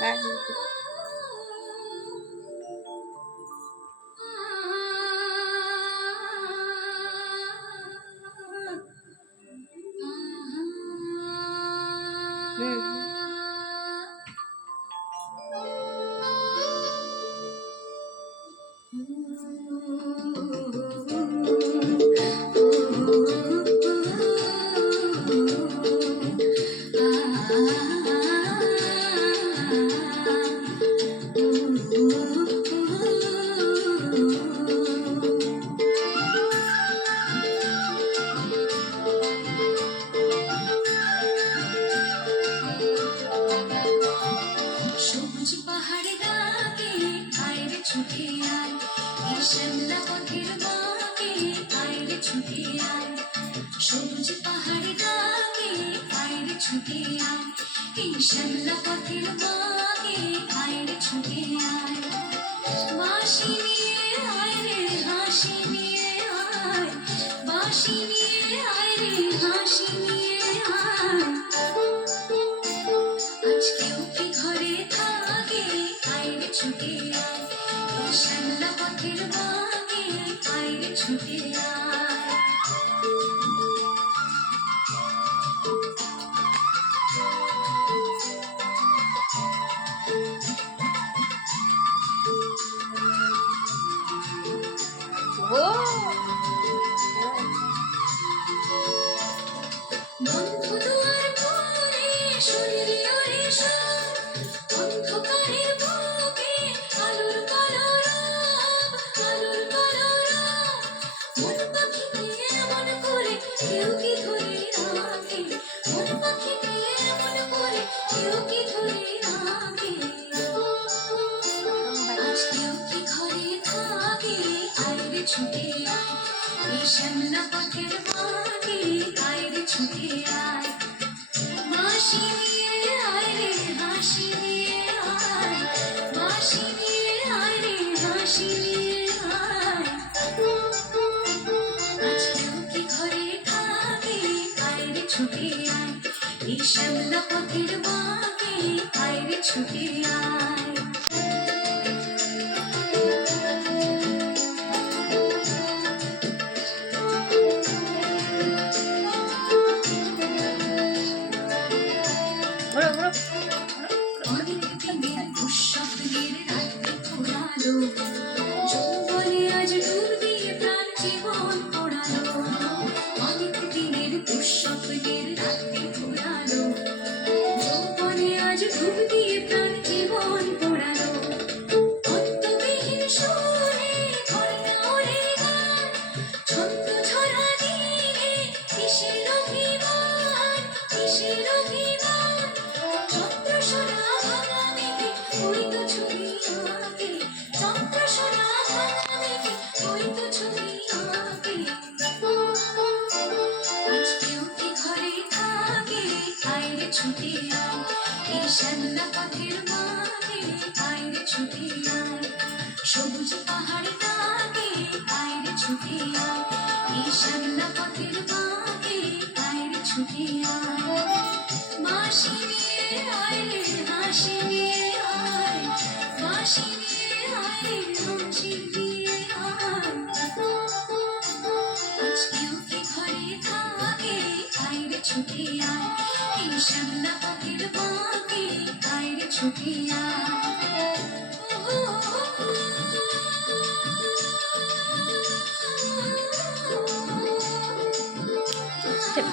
By. হুম। সবুজ পাহাড়ে ডাকে আয় রে ছুটে আয়, এই শ্যামলা পথের বাঁকে আয় রে ছুটে আয়। সবুজ পাহাড়ে ডাকে আয় রে ছুটে আয়, এই শ্যামলা পথের বাঁকে আয় রে ছুটে আয়। বাঁশি নিয়ে আয় রে হাসি নিয়ে আয়, বাঁশি নিয়ে আয় রে হাসি নিয়ে আয়। আজকেও কি ঘরে থাকে আয় রে ছুটে আয়, এই শ্যামলা পথের বাঁকে আয় রে ছুটে আয়। ও বন্ধ দুয়ার খুলে শরীরে ওরে সব, অন্ধকারের বুকে আলোর কলরব, আলোর কলরব। মন পাখিকে এমন করে কেউ কি ধরে রাখে, মন পাখিকে এমন করে কেউ কি ধরে রাখে। আজকেও কি ঘরে থাকে আয় রে ছুটে আয়, এই শ্যামলা পথের বাঁকে আয় রে ছুটে আয়। বাঁশি নিয়ে আয় রে হাসি নিয়ে আয়, বাঁশি নিয়ে আয় রে হাসি নিয়ে আয়। আজকেও কি ঘরে থাকে আয় রে ছুটে আয়, এই শ্যামলা পথের বাঁকে আয় রে ছুটে আয়। ঘোরো ঘোরো। অনেক দিনের দুঃস্বপ্নের রাত্রি পোড়ালো, যৌবনে আজ ডুব দিয়ে প্রাণ জীবন পোড়ালো। অনেক দিনের দুঃস্বপ্নের রাত্রি পোড়ালো, যৌবনে আজ ডুব দিয়ে প্রাণ জীবন পোড়ালো। অন্তবিহীন সুরে ধরে না ওরে গান, ছন্দ ঝরা দিনে কিসের অভিমান, কিসের অভিমান। চন্দ্রসোনা ভাঙা মেঘে ওই তো ছবি আঁকে, চন্দ্রসোনা ভাঙা মেঘে ওই তো ছবি আঁকে। আজকেও কি ঘরে থাকে আয় রে ছুটে আয়, এই শ্যামলা পথের বাঁকে আয় রে ছুটে আয়। সবুজ পাহাড়ে ডাকে আয় রে ছুটে আয়, এই শ্যামলা পথের বাঁকে আয় রে ছুটে আয়। বাঁশি নিয়ে আয় রে হাসি নিয়ে আয়, বাঁশি নিয়ে আয় রে হাসি নিয়ে আয়। আজকেও কি ঘরে থাকে আয় রে ছুটে আয়, এই শ্যামলা পথের বাঁকে আয় রে ছুটে আয়। স্টেপ।